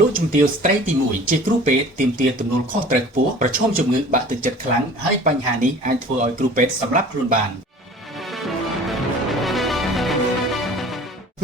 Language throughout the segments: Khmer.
លោកជំទាវស្ត្រីទី1ជាគ្រូពេទ្យទាមទារទំនួលខុសត្រូវខ្ពស់ប្រឈមជំងឺបាក់ទឹកចិត្តខ្លាំងហើយបញ្ហានេះអាចធ្វើឲ្យគ្រូពេទ្យសម្លាប់ខ្លួនបាន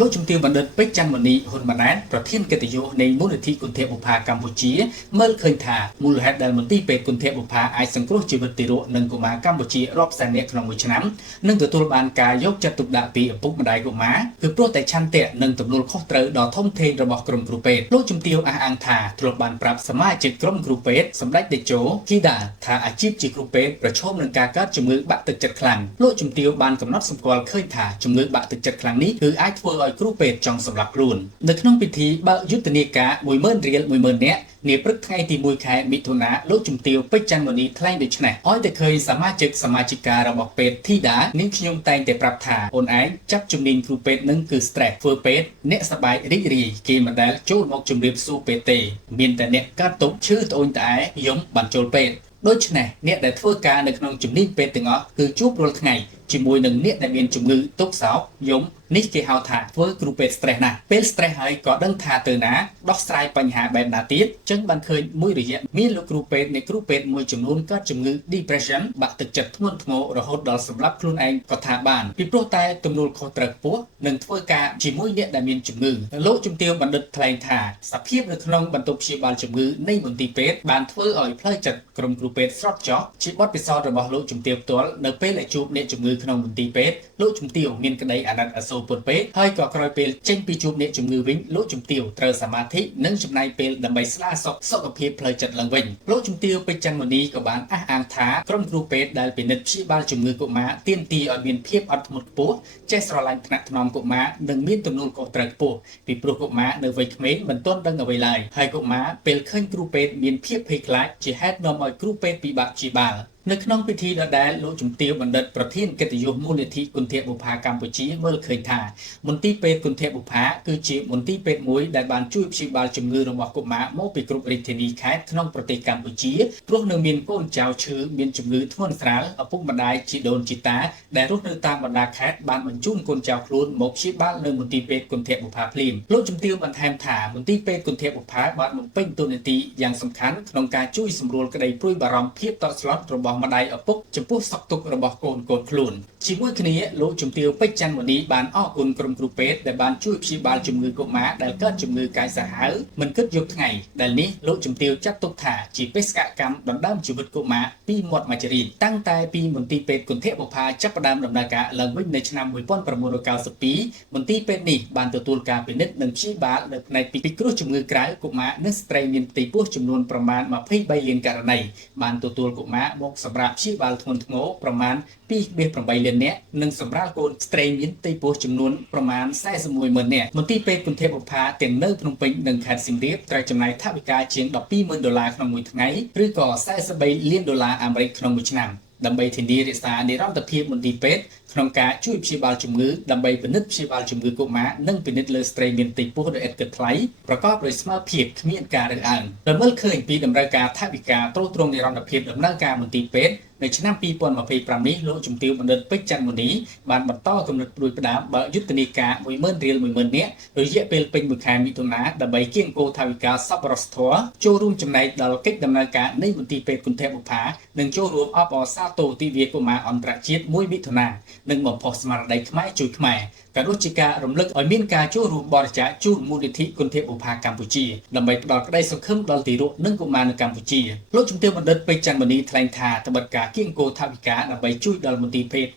លោកជំទាវបណ្ឌិតពេជ្រច័ន្ទមនីហ៊ុនម៉ាណែតប្រធានកិត្តិយសនៃមូលនិធិគុណធបុប្ផាកម្ពុជាមើលឃើញថាមូលហេតុដែលមន្ទីរពេទ្យគុណធបុប្ផាអាចសង្គ្រោះជីវិតទារកនិងកុមារកម្ពុជារាប់សែននាក់ក្នុងមួយឆ្នាំនិងទទួលបានការយកចិត្តទុកដាក់ពីឪពុកម្ដាយកុមារគឺព្រោះតែឆន្ទៈនិងទំនួលខុសត្រូវដ៏ធំធេងរបស់ក្រុមគ្រូពេទ្យលោកជំទាវអះអាងថាធ្លាប់បានប្រាប់សមាជិកក្រុមគ្រូពេទ្យសម្ដេចតេជោគីដាថាអាជីពជាគ្រូពេទ្យប្រឈមនឹងការកើតជំងឺបាក់ទឹកចិត្តខ្លាំងលោកជំទាវបានកំណត់សម្គាល់ឃើញថាជំងឺបាក់ទឹកចិត្តខ្លាំងនេះគឺអាចធ្វើឲ្យគ្រូពេទ្យចង់សម្លាប់ខ្លួននៅក្នុងពិធីបើកយុទ្ធនាការ 10000 រៀល 10000 នាក់នាព្រឹកថ្ងៃទី 1 ខែមិថុនាលោកជំទាវពេជ្រច័ន្ទមនីថ្លែងដូចនេះឲ្យតែឃើញសមាជិកសមាជិការបស់ពេទ្យធីតានាងខ្ញុំតែងតែប្រាប់ថាអូនឯងចាប់ជំនាញគ្រូពេទ្យនឹងគឺ stress ធ្វើពេទ្យអ្នកសប្បាយរីករាយគេមិនដែលចូលមកជម្រាបសួរពេទ្យទេមានតែអ្នកកាត់ទុកឈឺត្អូញត្អែយំបានចូលពេទ្យដូច្នេះអ្នកដែលធ្វើការនៅក្នុងជំនាញពេទ្យទាំងអស់គឺជួបរាល់ថ្ងៃជាមួយនឹងអ្នកដែលមានជំងឺទុក្ខសោកយំនេះគេហៅថាធ្វើគ្រូពេទ្យ stress ណាស់ពេល stress ហើយក៏ដឹងថាទៅណាដោះស្រាយបញ្ហាបែបណាទៀតចឹងបានឃើញមួយរយៈមានលោកគ្រូពេទ្យនៃគ្រូពេទ្យមួយចំនួនកើតជំងឺ depression បាក់ទឹកចិត្តធ្ងន់ធ្ងររហូតដល់សម្លាប់ខ្លួនឯងក៏ថាបានពីព្រោះតែទំនួលខុសត្រូវខ្ពស់និងធ្វើការជាមួយអ្នកដែលមានជំងឺលោកជំទាវបណ្ឌិតថ្លែងថាសភាពនៅក្នុងបន្ទប់ព្យាបាលជំងឺនៃមន្ទីរពេទ្យបានធ្វើឲ្យផ្លូវចិត្តក្រុមគ្រូពេទ្យស្រត់ចុះជាបទពិសោធន៍របស់លោកជំទាវផ្ទាល់នៅពេលដែលជួបអ្នកជំងឺក្នុងមន្ទីរពេទ្យលោកជំទាវមានក្តីអាណិតអាសូរពុតពេកហើយក៏ក្រោយពេលចេញពីជួបអ្នកជំងឺវិញលោកជំទាវត្រូវសមាធិនិងចំណាយពេលដើម្បីស្ដារសុខភាពផ្លូវចិត្តឡើងវិញលោកជំទាវពេជ្រច័ន្ទមនីក៏បានអះអាងថាក្រុមគ្រូពេទ្យដែលពិនិត្យព្យាបាលជំងឺកុមារទាមទារឲ្យមានភាពអត់ធ្មត់ខ្ពស់ចេះស្រឡាញ់ថ្នាក់ថ្នមកុមារនិងមានទំនួលខុសត្រូវខ្ពស់ពីព្រោះកុមារនៅវ័យក្មេងមិនទាន់ដឹងអ្វីឡើយហើយកុមារពេលឃើញគ្រូពេទ្យមានភាពភ័យខ្លាចជាហេតុនាំឲ្យគ្រូពេទ្យពិបាកព្យាបាលនៅក្នុងពិធីដដែលលោកជំទាវបណ្ឌិតប្រធានកិត្តិយសមូលនិធិគុណធបុប្ផាកម្ពុជាមើលឃើញថាមន្ទីរពេទ្យគុណធបុប្ផាគឺជាមន្ទីរពេទ្យមួយដែលបានជួយព្យាបាលជំងឺរបស់កុមារមកពីគ្រប់រាជធានីខេត្តក្នុងប្រទេសកម្ពុជាព្រោះនៅមានកូនចៅឈឺមានជំងឺធ្ងន់ស្រាលឪពុកម្ដាយជីដូនជីតាដែលរស់នៅតាមបណ្ដាខេត្តបានបញ្ជូនកូនចៅខ្លួនមកព្យាបាលនៅមន្ទីរពេទ្យគុណធបុប្ផាភ្លាមលោកជំទាវបន្ថែមថាមន្ទីរពេទ្យគុណធបុប្ផាបានបំពេញតួនាទីយ៉ាងសំខាន់ក្នុងការជួយសម្រួលក្តីព្រួយបារម្ភភាពតក់ស្លុតរបស់ម្ដាយឪពុកចំពោះសុខទុក្ខរបស់កូនខ្លួនជាមួយគ្នាលោកជំទាវពេជ្រច័ន្ទមនីបានអរគុណក្រុមគ្រូពេទ្យដែលបានជួយព្យាបាលជំងឺកុមារដែលកើតជំងឺកាយសាហាវមិនគិតយកថ្ងៃដែលនេះលោកជំទាវចាត់ទុកថាជាបេសកកម្មដណ្ដើមជីវិតកុមារពីមាត់មាច់រីកតាំងតែពីមន្ទីរពេទ្យគុណធបុប្ផាចាប់ផ្ដើមដំណើរការឡើងវិញនៅឆ្នាំ1992មន្ទីរពេទ្យនេះបានទទួលការពិនិត្យនិងព្យាបាលនៅផ្នែកពិគ្រោះជំងឺក្រៅកុមារនិងស្ត្រីមានផ្ទៃពោះចំនួនប្រមាណ23លានករណីបានទទួលកុមារមកសម្រាប់ព្យាបាលធ្ងន់ធ្ងរប្រមាណ2.8 លាននាក់និងសម្រាប់កូនស្ត្រីមានផ្ទៃពោះចំនួនប្រមាណ410,000នាក់មន្ទីរពេទ្យគុណធបុប្ផាទាំងនៅភ្នំពេញនិងខេត្តសៀមរាបត្រូវចំណាយថវិកាជាង$120,000ក្នុងមួយថ្ងៃឬក៏$43 លានអាមេរិកក្នុងមួយឆ្នាំដើម្បីធានារក្សានិរន្តរភាពមន្ទីរពេទ្យក្នុងការជួយព្យាបាលជំងឺដើម្បីពិនិត្យព្យាបាលជំងឺកុមារនិងពិនិត្យលើស្ត្រីមានផ្ទៃពោះដោយឥតគិតថ្លៃប្រកបដោយស្មើភាពគ្មានការរើសអើងដែលមើលឃើញពីតម្រូវការថវិកាទ្រទ្រង់និរន្តរភាពដំណើរការមន្ទីរពេទ្យនៅឆ្នាំ2025នេះលោកជំទាវបណ្ឌិតពេជ្រច័ន្ទមនីបានបន្តគំនិតព្រួយផ្ដាំបើកយុទ្ធនាការ 10000 រៀល 10000 នាក់រយៈពេលពេញមួយខែមិថុនាដើម្បីគៀងគរថវិកាសប្បុរសធម៌ចូលរួមចំណែកដល់កិច្ចដំណើរការនៃមន្ទីរពេទ្យគុណធបុប្ផានិងចូលរួមអបអរសាទរទិវាកុមារអន្តរជាតិ1មិថុនានិងបំផុសស្មារតីខ្មែរជួយខ្មែរក៏ដូចជាការរំលឹកឲ្យមានការចូលរួមបរិច្ចាគជូនមូលនិធិគុណធបុប្ផាកម្ពុជាដើម្បីផ្ដល់ក្តីសង្ឃឹមដល់ទារកនិងកុមារនៅកម្ពុជាលោកជំទាវបណ្ឌិតពេជ្រច័ន្ទមនីថ្លែងថាត្បិតការគៀងគរថវិកាដើម្បីជួយដល់មន្ទីរពេទ្យ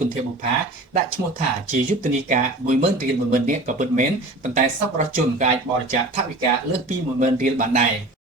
គុណធបុប្ផាដាក់ឈ្មោះថាជាយុទ្ធនាការ 10000 រៀល 10000 នាក់ក៏ពិតមែនប៉ុន្តែសប្បុរសជនក៏អាចបរិច្ចាគថវិកាលើសពី 10000 រៀលបានដែរ